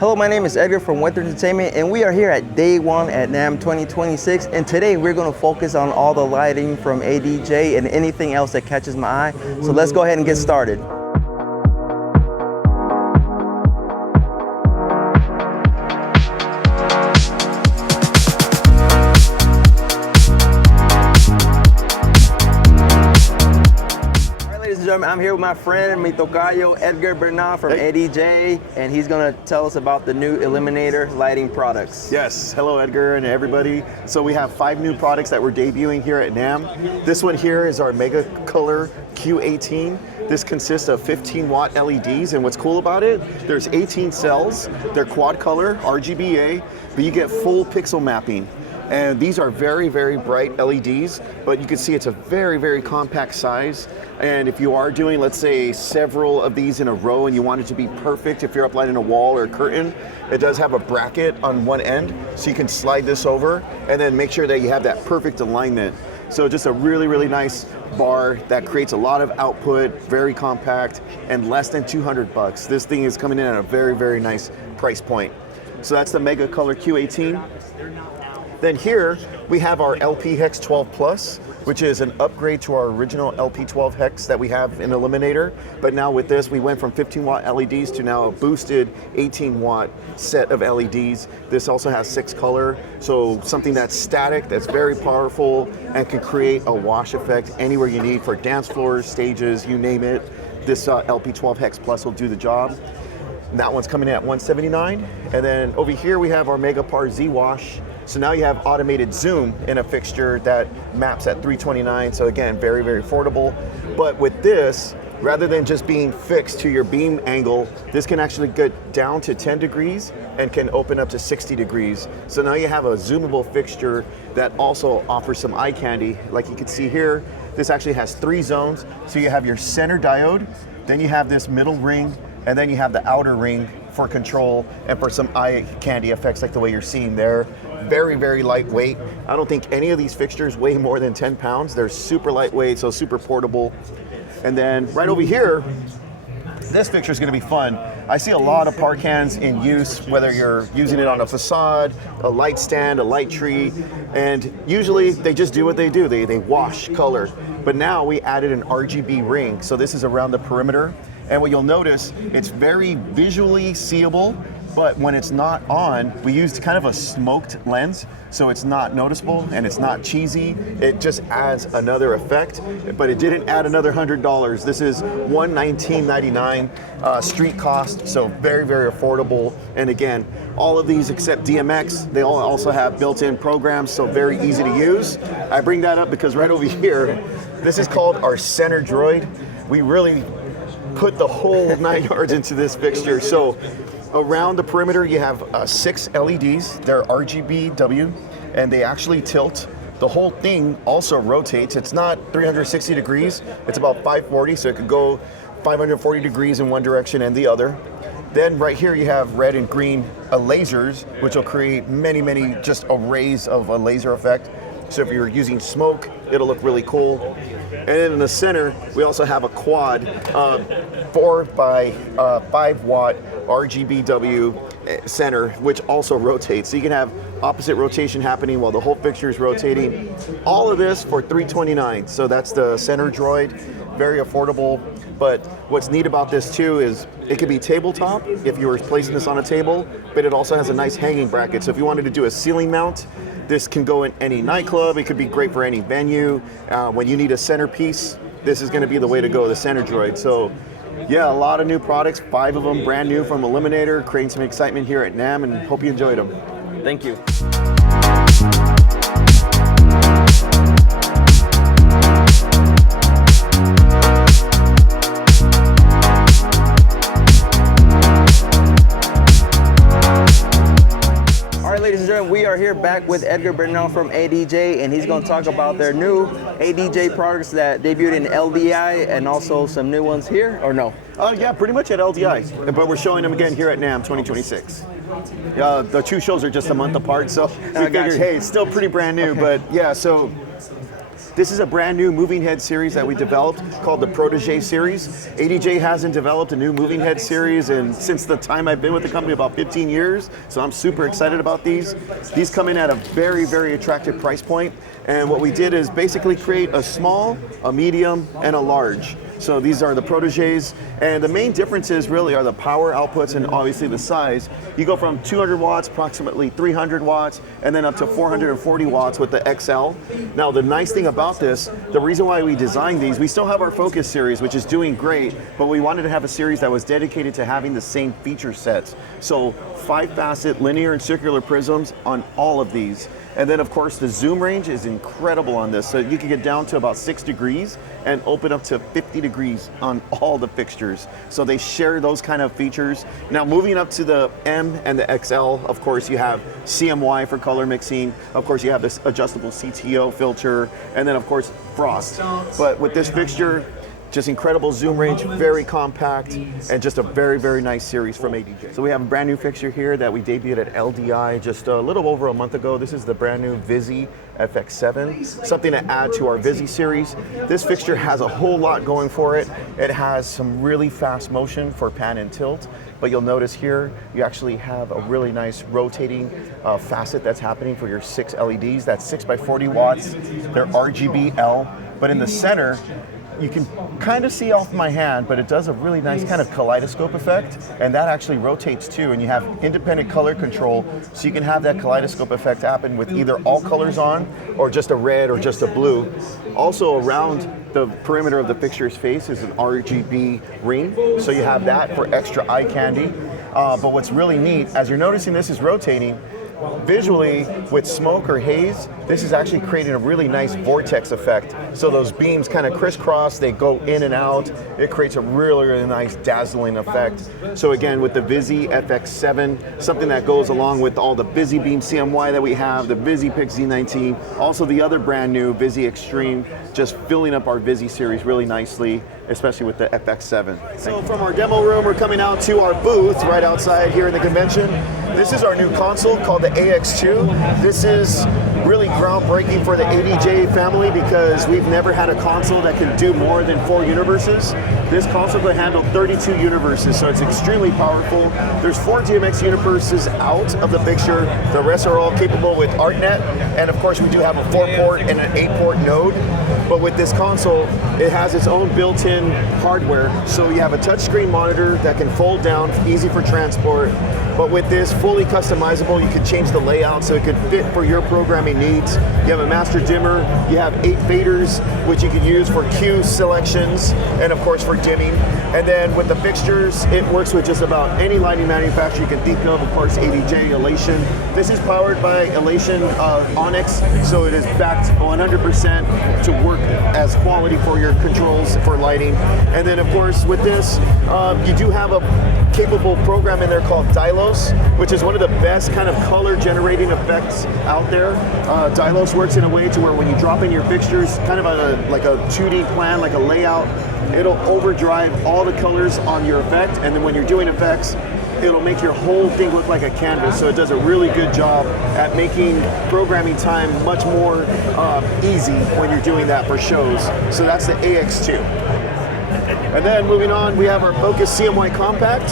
Hello, my name is Edgar from Huerta Entertainment, and we are here at day one at NAMM 2026. And today we're going to focus on all the lighting from ADJ and anything else that catches my eye. So let's go ahead and get started. I'm here with my friend, mi tocayo, Edgar Bernal from ADJ, and he's going to tell us about the new Eliminator Lighting products. Yes, hello Edgar and everybody. So we have 5 new products that we're debuting here at NAMM. This one here is our Mega Color Q18. This consists of 15 watt LEDs, and what's cool about it, there's 18 cells, they're quad color, RGBA, but you get full pixel mapping. And these are very, very bright LEDs, but you can see it's a very, very compact size. And if you are doing, let's say, several of these in a row and you want it to be perfect, if you're uplighting a wall or a curtain, it does have a bracket on one end, so you can slide this over and then make sure that you have that perfect alignment. So just a really, really nice bar that creates a lot of output, very compact, and less than 200 bucks. This thing is coming in at a very, very nice price point. So that's the Mega Color Q18. Then here we have our LP Hex 12 Plus, which is an upgrade to our original LP 12 Hex that we have in Eliminator. But now with this, we went from 15 watt LEDs to now a boosted 18 watt set of LEDs. This also has 6 color, so something that's static, that's very powerful, and can create a wash effect anywhere you need for dance floors, stages, you name it. This LP 12 Hex Plus will do the job. And that one's coming in at $179. And then over here we have our Megapar Z Wash. So now you have automated zoom in a fixture that maps at $329. So again, very, very affordable. But with this, rather than just being fixed to your beam angle, this can actually get down to 10 degrees and can open up to 60 degrees. So now you have a zoomable fixture that also offers some eye candy. Like you can see here, this actually has 3 zones. So you have your center diode, then you have this middle ring, and then you have the outer ring for control and for some eye candy effects like the way you're seeing there. Very, very lightweight. I don't think any of these fixtures weigh more than 10 pounds. They're super lightweight, so super portable. And then right over here, this fixture is going to be fun. I see a lot of par cans in use, whether you're using it on a facade, a light stand, a light tree, and usually they just do what they do. They wash color. But now we added an RGB ring, so this is around the perimeter. And what you'll notice, it's very visually seeable, but when it's not on, we used kind of a smoked lens, so it's not noticeable and it's not cheesy. It just adds another effect, but it didn't add another $100. This is $119.99 street cost, so very, very affordable. And again, all of these except DMX, they all also have built-in programs, so very easy to use. I bring that up because right over here, this is called our center droid. We really put the whole 9 yards into this fixture. So around the perimeter, you have 6 LEDs. They're RGBW, and they actually tilt. The whole thing also rotates. It's not 360 degrees. It's about 540, so it could go 540 degrees in one direction and the other. Then right here you have red and green lasers, which will create many, many just arrays of a laser effect. So if you're using smoke, it'll look really cool. And then in the center, we also have a quad 4 by 5 watt RGBW center, which also rotates. So you can have opposite rotation happening while the whole fixture is rotating. All of this for $329. So that's the center droid, very affordable. But what's neat about this too is it could be tabletop if you were placing this on a table, but it also has a nice hanging bracket. So if you wanted to do a ceiling mount, this can go in any nightclub. It could be great for any venue. When you need a centerpiece, this is going to be the way to go, the center droid. So yeah, a lot of new products, 5 of them brand new from Eliminator, creating some excitement here at NAMM, and hope you enjoyed them. Thank you. Ladies and gentlemen, we are here back with Edgar Bernal from ADJ, and he's going to talk about their new ADJ products that debuted in LDI and also some new ones here, or no? Yeah, pretty much at LDI, but we're showing them again here at NAMM 2026. The 2 shows are just a month apart, so we figured, hey, it's still pretty brand new, okay. But yeah, so This is a brand new moving head series that we developed called the Protege series. ADJ hasn't developed a new moving head series since the time I've been with the company, about 15 years. So I'm super excited about these. These come in at a very, very attractive price point. And what we did is basically create a small, a medium, and a large. So these are the Proteges, and the main differences really are the power outputs and obviously the size. You go from 200 watts, approximately 300 watts, and then up to 440 watts with the XL. Now the nice thing about this, the reason why we designed these, we still have our Focus series, which is doing great, but we wanted to have a series that was dedicated to having the same feature sets. So 5-facet linear and circular prisms on all of these. And then of course the zoom range is incredible on this. So you can get down to about 6 degrees and open up to 50 degrees on all the fixtures. So they share those kind of features. Now moving up to the M and the XL, of course you have CMY for color mixing. Of course you have this adjustable CTO filter, and then of course frost. But with this fixture, just incredible zoom range, very compact, and just a very, very nice series from ADJ. So we have a brand new fixture here that we debuted at LDI just a little over a month ago. This is the brand new Visi FX7, something to add to our Visi series. This fixture has a whole lot going for it. It has some really fast motion for pan and tilt, but you'll notice here, you actually have a really nice rotating facet that's happening for your 6 LEDs. That's 6 by 40 watts. They're RGB L, but in the center, you can kind of see off my hand, but it does a really nice kind of kaleidoscope effect, and that actually rotates too, and you have independent color control, so you can have that kaleidoscope effect happen with either all colors on, or just a red or just a blue. Also around the perimeter of the fixture's face is an RGB ring, so you have that for extra eye candy. But what's really neat, as you're noticing this is rotating, visually, with smoke or haze, this is actually creating a really nice vortex effect. So those beams kind of crisscross, they go in and out. It creates a really, really nice dazzling effect. So again, with the Visi FX7, something that goes along with all the Visi Beam CMY that we have, the Visi Pick Z19, also the other brand new Visi Extreme, just filling up our Visi series really nicely, especially with the FX7. So from our demo room, we're coming out to our booth right outside here in the convention. This is our new console called the AX2. This is really groundbreaking for the ADJ family because we've never had a console that can do more than 4 universes. This console can handle 32 universes, so it's extremely powerful. There's 4 GMX universes out of the fixture. The rest are all capable with ArtNet, and of course we do have a 4-port and an 8-port node. But with this console, it has its own built-in hardware, so you have a touchscreen monitor that can fold down, easy for transport. But with this, fully customizable, you can change the layout so it could fit for your programming needs. You have a master dimmer, you have 8 faders, which you can use for cue selections, and of course for dimming. And then with the fixtures, it works with just about any lighting manufacturer you can think of course ADJ, Elation. This is powered by Elation Onyx, so it is backed 100% to work as quality for your controls for lighting. And then of course with this, you do have a capable program in there called Dylos, which is one of the best kind of color generating effects out there. Dylos works in a way to where when you drop in your fixtures, kind of like a 2D plan, like a layout, it'll overdrive all the colors on your effect, and then when you're doing effects, it'll make your whole thing look like a canvas. So it does a really good job at making programming time much more easy when you're doing that for shows. So that's the AX2. And then moving on, we have our Focus CMY Compact.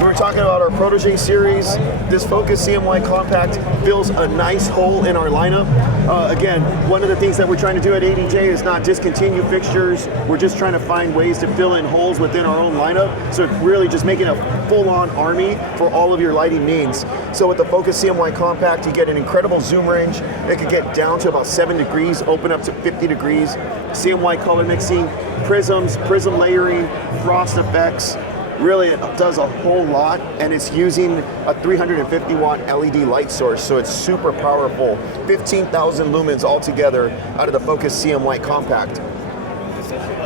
We were talking about our Protege series. This Focus CMY Compact fills a nice hole in our lineup. Again, one of the things that we're trying to do at ADJ is not discontinue fixtures. We're just trying to find ways to fill in holes within our own lineup. So really just making a full-on army for all of your lighting needs. So with the Focus CMY Compact, you get an incredible zoom range. It could get down to about 7 degrees, open up to 50 degrees. CMY color mixing, prisms, prism layering, frost effects. Really, it does a whole lot, and it's using a 350 watt LED light source, so it's super powerful. 15,000 lumens altogether out of the Focus CMY Compact.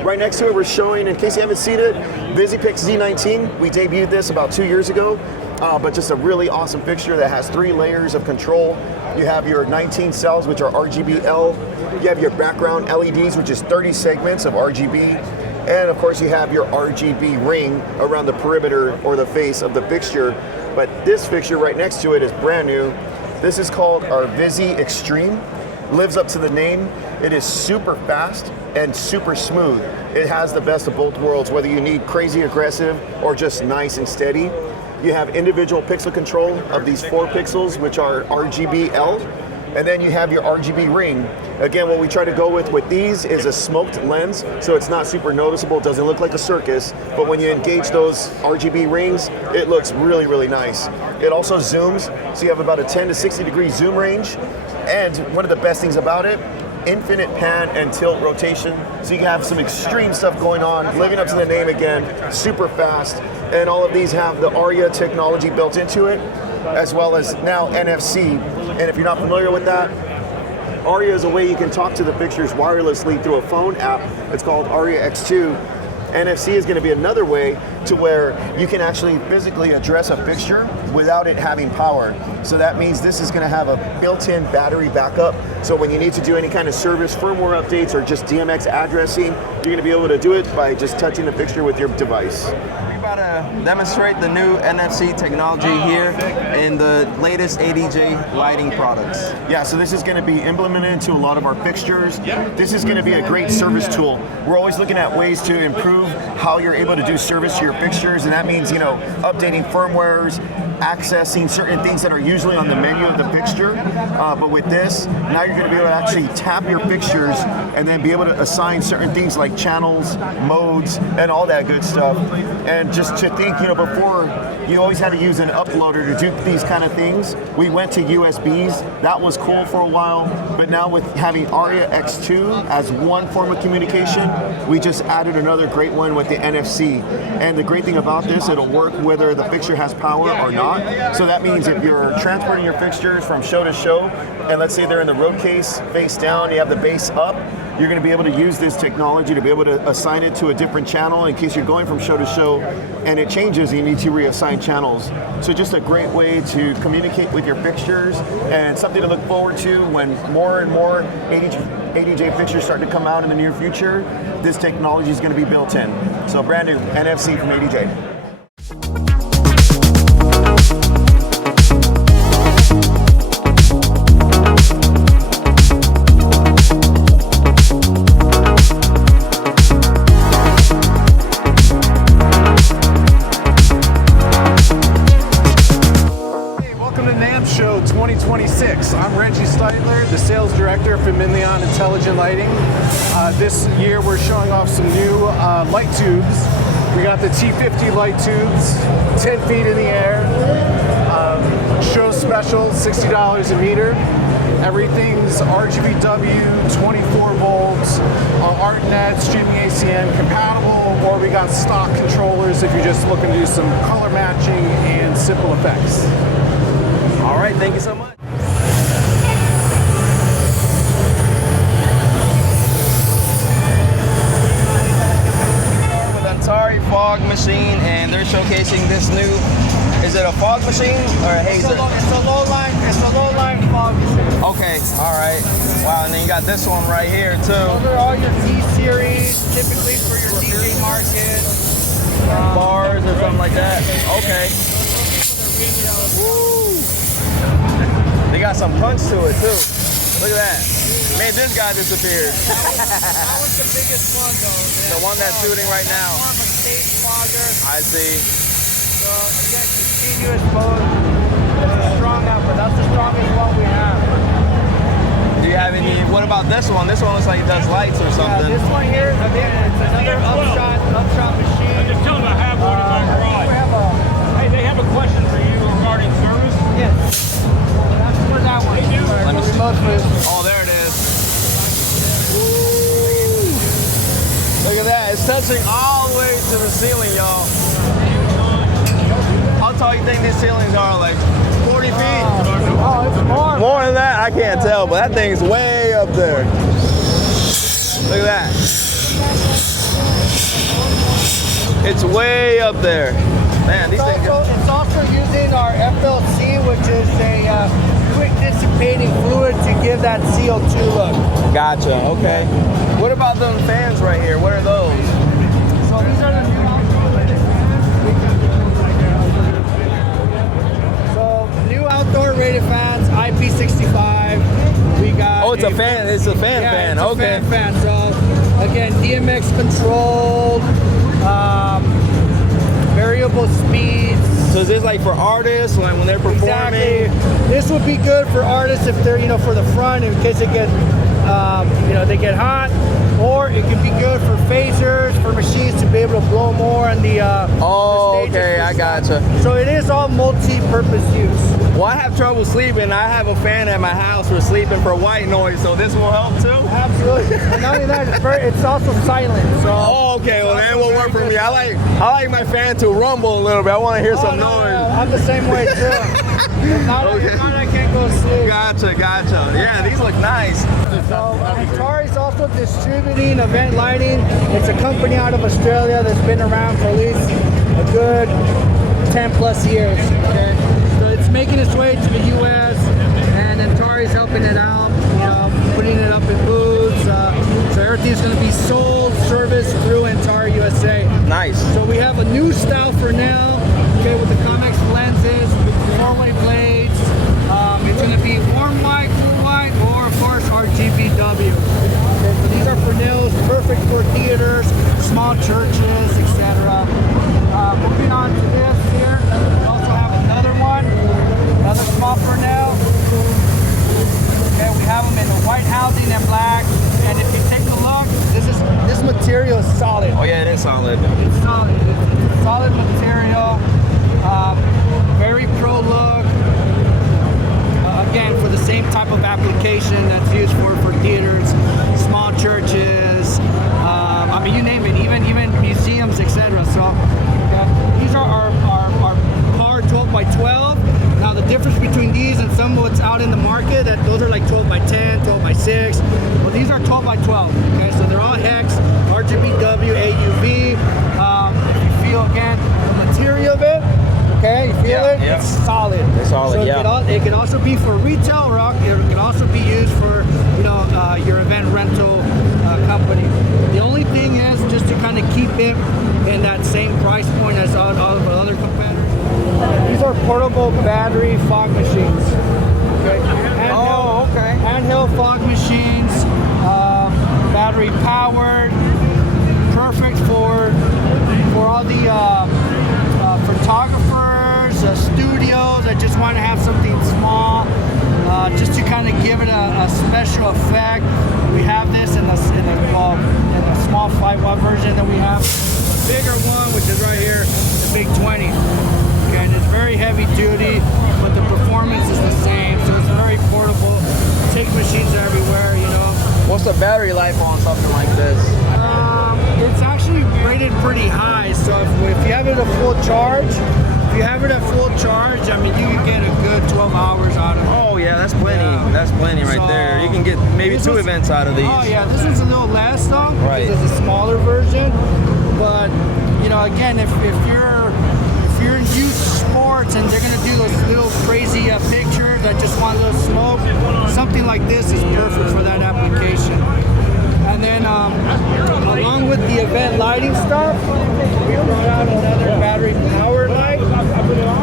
Right next to it, we're showing, in case you haven't seen it, Visi Pick Z19. We debuted this about 2 years ago, but just a really awesome fixture that has 3 layers of control. You have your 19 cells, which are RGB-L. You have your background LEDs, which is 30 segments of RGB. And of course you have your RGB ring around the perimeter or the face of the fixture. But this fixture right next to it is brand new. This is called our Visi Extreme. lives up to the name. It is super fast and super smooth. It has the best of both worlds, whether you need crazy aggressive or just nice and steady. You have individual pixel control of these 4 pixels, which are RGB-L, and then you have your RGB ring. Again, what we try to go with these is a smoked lens, so it's not super noticeable, it doesn't look like a circus, but when you engage those RGB rings, it looks really, really nice. It also zooms, so you have about a 10 to 60 degree zoom range, and one of the best things about it, infinite pan and tilt rotation, so you can have some extreme stuff going on, living up to the name again, super fast, and all of these have the ARIA technology built into it, as well as now NFC. And if you're not familiar with that, ARIA is a way you can talk to the fixtures wirelessly through a phone app. It's called ARIA X2. NFC is going to be another way to where you can actually physically address a fixture without it having power. So that means this is going to have a built-in battery backup. So when you need to do any kind of service firmware updates or just DMX addressing, you're going to be able to do it by just touching the fixture with your device. We're about to demonstrate the new NFC technology here in the latest ADJ lighting products. Yeah, so this is going to be implemented into a lot of our fixtures. This is going to be a great service tool. We're always looking at ways to improve how you're able to do service to your fixtures, and that means, updating firmwares, accessing certain things that are usually on the menu of the fixture. But with this, now you're going to be able to actually tap your fixtures and then be able to assign certain things like channels, modes, and all that good stuff. And just to think, before you always had to use an uploader to do these kind of things. We went to USBs. That was cool for a while. But now with having ARIA X2 as one form of communication, we just added another great one with the NFC. And the great thing about this, it'll work whether the fixture has power or not. So that means if you're transporting your fixtures from show to show, and let's say they're in the road case face down, you have the base up, you're going to be able to use this technology to be able to assign it to a different channel in case you're going from show to show and it changes, you need to reassign channels. So just a great way to communicate with your fixtures and something to look forward to when more and more ADJ fixtures start to come out in the near future. This technology is going to be built in. So brand new NFC from ADJ. The sales director for Minleon Intelligent Lighting. This year we're showing off some new light tubes. We got the T50 light tubes, 10 feet in the air. Show special, $60 a meter. Everything's RGBW, 24 volts, ArtNet, streaming ACN compatible, or we got stock controllers if you're just looking to do some color matching and simple effects. All right, thank you so much. Antari Fog Machine, and they're showcasing this new, is it a fog machine or a hazer? It's a low line fog machine. Okay, all right. Wow, and then you got this one right here too. Those are all your T-series, typically for your DJ market. Bars or something like that. Okay. Woo. They got some punch to it too. Look at that. Made this guy disappear. That was the biggest one though. The one that's shooting right now. More of a stage fogger. I see. So again, continuous mode. It's a strong effort. That's the strongest one we have. Do you have any, what about this one? This one looks like it does lights or something. This one here, again, it's another upshot machine. Just tell them I have one in my garage. Hey, they have a question for you regarding service. Yes. Where's that one? Let me see. Remote for this. Oh, there it is. Woo. Look at that. It's touching all the way to the ceiling, y'all. How tall do you think these ceilings are? Like 40 feet? Oh, it's more. More than that, I can't tell, but that thing's way up there. Look at that. It's way up there. Man, these things. It's also using our FLC, which is a quick dissipating fluid to give that CO2 look. Gotcha, okay. What about them fans right here? What are those? So these are the new outdoor rated fans. So new outdoor rated fans, IP65. We got. Oh, it's a fan. It's a fan yeah, fan. It's a Okay. fan. So again, DMX controlled, variable speeds. So is this like for artists, like when they're performing? Exactly. This would be good for artists if they're, for the front in case they get, they get hot, or it can be good for phasers, for machines to be able to blow more on the. Oh, the stages okay, I gotcha. So it is all multi-purpose use. Well, I have trouble sleeping. I have a fan at my house for sleeping for white noise, so this will help too. Absolutely. And not only that, it's also silent. So. Oh, okay. Well, that will work for me. I like my fan to rumble a little bit. I want to hear some noise. I'm the same way too. If not, I can't go to sleep. Gotcha. Yeah, these look nice. So Antari's also distributing Event Lighting. It's a company out of Australia that's been around for at least a good 10 plus years. Okay, so it's making its way to the U.S. and Antari's helping it out. Putting it up in booths. So everything's going to be sold, serviced through Antari USA. Nice. So we have a new style for now. Okay, with the convex lenses, 4-way blades. It's going to be warm white, cool white, or of course RGBW. Okay, so these are for nails, perfect for theaters, small churches, etc. Moving on to this here, we also have another one, another small Fresnel. Okay, we have them in the white housing and black. And if you take a look, this material is solid. Oh yeah, it is solid. It's solid. It's solid material. Very pro look. Again, for the same type of application that's used for theaters, small churches. You name it, even museums, etc. So these are our power 12 by 12. Now the difference between these and some of what's out in the market, that those are like 12 by 10, 12 by 6. Well, these are 12 by 12. Okay, so they're all hex, RGBW, AUV. If you feel again the material of it, okay, you feel it? Yeah. It's solid. It's solid. So Yeah. it can also be for retail, or it can also be used for your event rental company. The only thing is just to kind of keep it in that same price point as all of the other competitors. These are portable battery fog machines. Okay. Handheld fog machines, battery powered, perfect for all the photographers, studios that just want to have something small, just to kind of give it a special effect. We have this in the small 5-watt version. Then we have the bigger one, which is right here, the big 20. Okay, and it's very heavy duty, but the performance is the same, so it's very portable. Take machines everywhere, What's the battery life on something like this? It's actually rated pretty high, so if you have it at full charge, you can get a good 12 hours out of it. Oh yeah, that's plenty. Yeah. That's plenty right So, there. You can get maybe 2 events out of these. Oh yeah, this one's a little less though, Right. because it's a smaller version. But again, if you're in youth sports and they're gonna do those little crazy pictures that just want a little smoke, something like this is perfect for that application. And then along with the event lighting stuff, we brought out another battery powered light.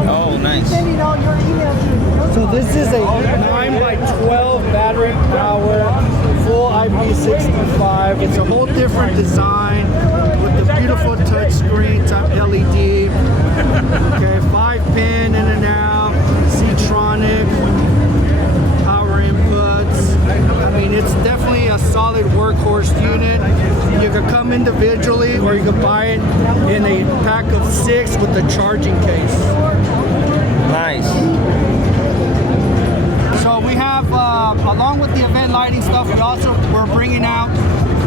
Oh, nice. So this is a 9 by 12 battery powered full IP65. It's a whole different design with the beautiful touch screen type LED. Okay, 5-pin in and out, C-tronic, power inputs. It's definitely a solid workhorse unit. You could come individually, or you could buy it in a pack of 6 with the charging case. Nice. So we have, along with the event lighting stuff, we're bringing out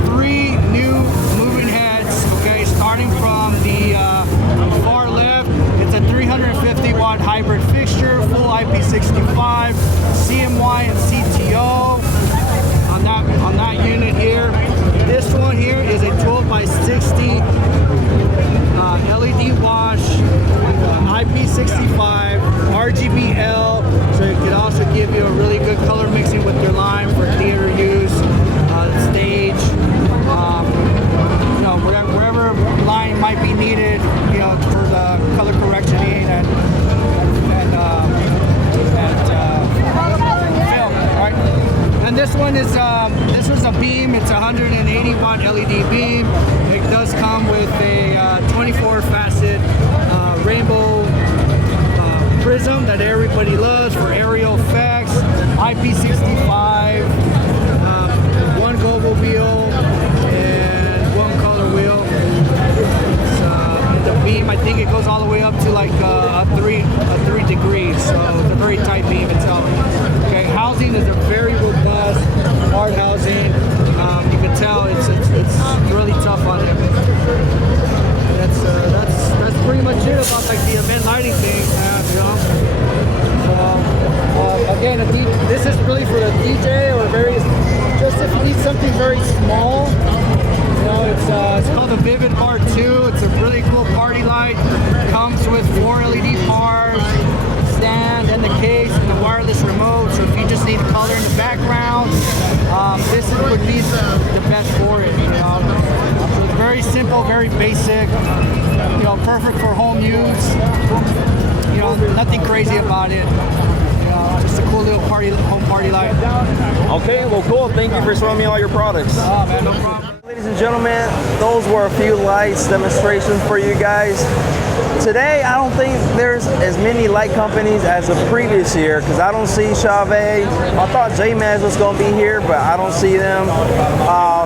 3 new moving heads. Okay, starting from the far left, it's a 350 watt hybrid fixture, full IP65, CMY and CTO on that unit here. This one here is a 12 by 60 LED wash, IP65, RGBL, so it could also give you a really good color mixing with your line for theater use, stage, wherever line might be needed, for the color correctioning and one is, this was a beam. It's a 180 watt LED beam. It does come with a 24 facet rainbow prism that everybody loves for aerial effects. IP65, one global wheel, and one color wheel. The beam, I think it goes all the way up to like a 3 degrees, so it's a very tight beam itself. Okay, housing is a very robust, hard housing. You can tell it's really tough on him. That's pretty much it about like the event lighting thing, you know. So, again, this is really for the DJ or just if you need something very small. You know, it's called the Vivid Part 2. It's a really cool party light. Comes with 4 LED bars, stand, and the case, and the wireless remote. So if you just need color in the background, this would be the best for it. You know, so it's very simple, very basic. You know, perfect for home use. You know, nothing crazy about it. You know, just a cool little home party light. Okay, well, cool. Thank you for showing me all your products. Oh man, no problem. Ladies and gentlemen, those were a few lights demonstrations for you guys. Today, I don't think there's as many light companies as the previous year because I don't see Chavez. I thought JMAZ was going to be here, but I don't see them.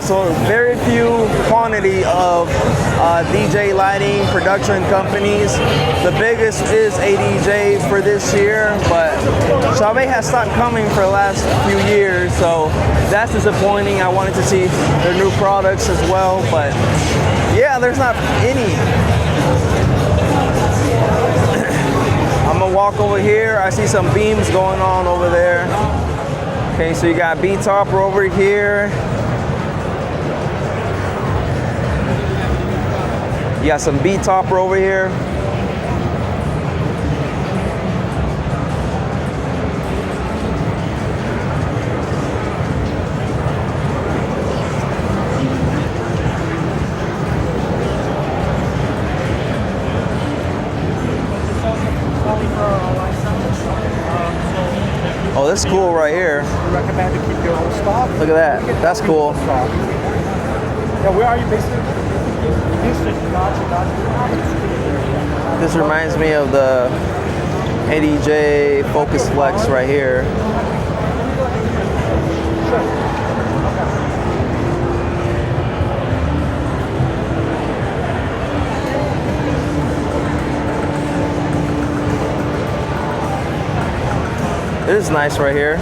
So very few quantity of DJ lighting production companies. The biggest is ADJ for this year, but Chavez has stopped coming for the last few years, so that's disappointing. I wanted to see their new products as well, but yeah, there's not any. I'm gonna walk over here. I see some beams going on over there. Okay, so you got Betopper over here. You got some Betopper over here. Oh, this is cool right here. We recommend to keep your own stock. Look at that. That's cool. Yeah, where are you based? This reminds me of the ADJ Focus Flex right here. This is nice right here.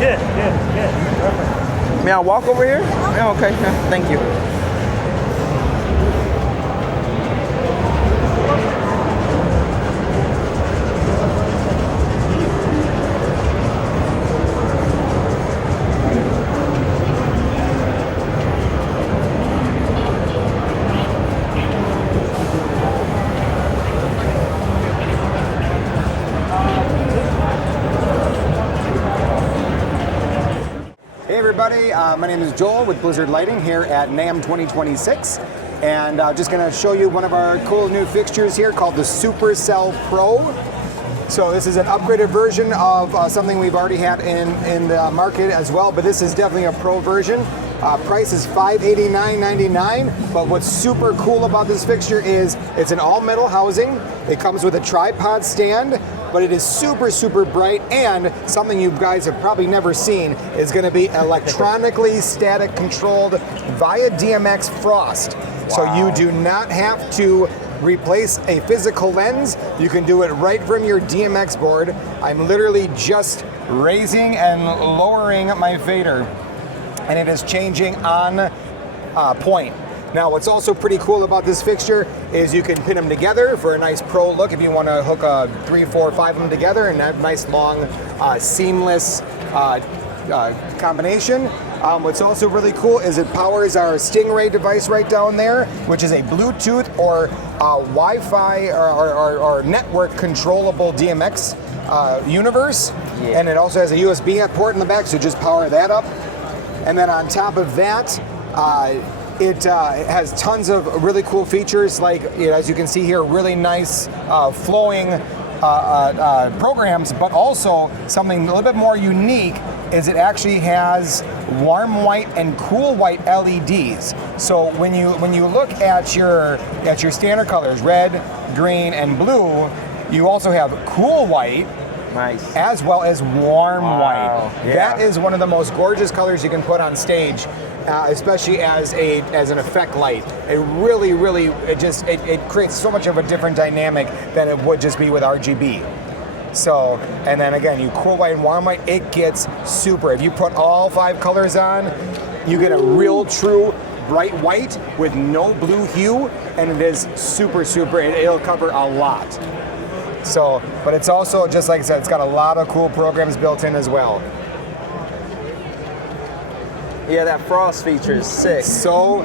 Yeah. May I walk over here? Yeah, okay. Yeah, thank you. Hey everybody, my name is Joel with Blizzard Lighting here at NAMM 2026, and I'm just going to show you one of our cool new fixtures here called the Supercell Pro. So this is an upgraded version of something we've already had in the market as well, but this is definitely a Pro version. Price is $589.99, but what's super cool about this fixture is it's an all-metal housing. It comes with a tripod stand, but it is super, super bright, and something you guys have probably never seen is going to be electronically static controlled via DMX Frost. Wow. So you do not have to replace a physical lens. You can do it right from your DMX board. I'm literally just raising and lowering my fader, and it is changing on point. Now, what's also pretty cool about this fixture is you can pin them together for a nice pro look if you want to hook 3, 4, 5 of them together and have nice long seamless combination. What's also really cool is it powers our Stingray device right down there, which is a Bluetooth or Wi-Fi or network controllable DMX universe. Yeah. And it also has a USB port in the back, so just power that up. And then on top of that, It has tons of really cool features, like, as you can see here, really nice flowing programs, but also something a little bit more unique is it actually has warm white and cool white LEDs. So when you look at your standard colors, red, green, and blue, you also have cool white. Nice. As well as warm white. Yeah. That is one of the most gorgeous colors you can put on stage, especially as an effect light. It really, it creates so much of a different dynamic than it would just be with RGB. So, and then again, you cool white and warm white, it gets super. If you put all 5 colors on, you get a real true bright white with no blue hue, and it is super, it'll cover a lot. So, but it's also, just like I said, it's got a lot of cool programs built in as well. Yeah, that frost feature is sick. So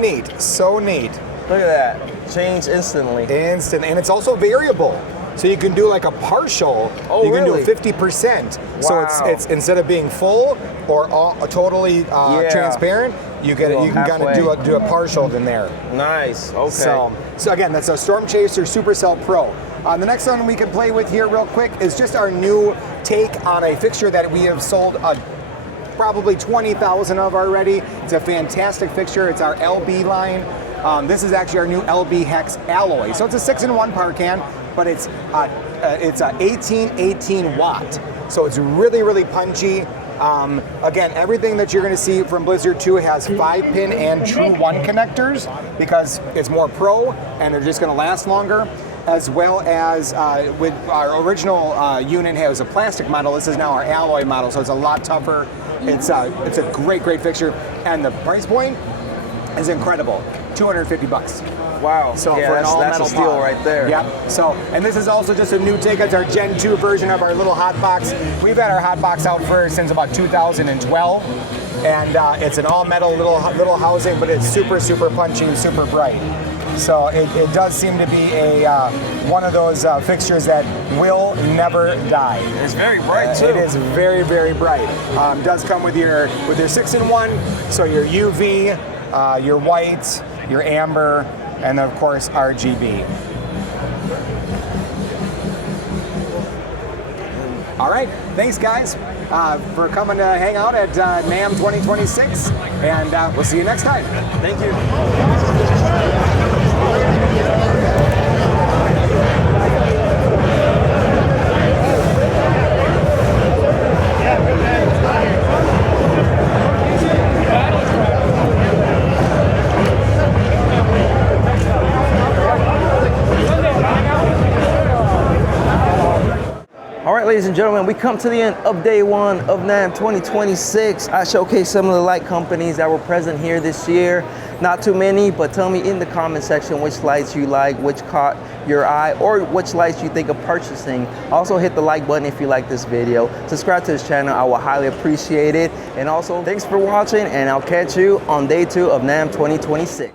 neat, so neat. Look at that, change instantly. Instant, and it's also variable. So you can do like a partial, you can really? do 50%. Wow. So it's instead of being full or totally transparent, you can kind of do a partial in there. Nice, okay. So again, that's a Storm Chaser Supercell Pro. The next one we can play with here real quick is just our new take on a fixture that we have sold probably 20,000 of already. It's a fantastic fixture. It's our LB line. This is actually our new LB Hex alloy. So it's a 6-in-1 power can, but it's a 18 watt. So it's really punchy. Again, everything that you're going to see from Blizzard 2 has 5-pin and True 1 connectors because it's more pro and they're just going to last longer. As well as with our original unit, it was a plastic model. This is now our alloy model, so it's a lot tougher. It's a great for and the price point is incredible, $250. Wow. So yeah, for an all-metal that's a steal pod. right there. Yep. So, and this is also just a new take. It's our Gen 2 version of our little hot box. We've had our hot box out since about 2012, and it's an all-metal little housing, but it's super punchy and super bright. So it does seem to be one of those fixtures that will never die. It's very bright too. It is very bright. Does come with your 6-in-1, so your UV, your white, your amber, and of course RGB. All right, thanks guys for coming to hang out at NAMM 2026, and we'll see you next time. Thank you. All right, ladies and gentlemen, we come to the end of day 1 of NAMM 2026. I showcased some of the light companies that were present here this year. Not too many, but tell me in the comment section which lights you like, which caught your eye, or which lights you think of purchasing. Also hit the like button if you like this video. Subscribe to this channel, I will highly appreciate it. And also, thanks for watching, and I'll catch you on day 2 of NAMM 2026.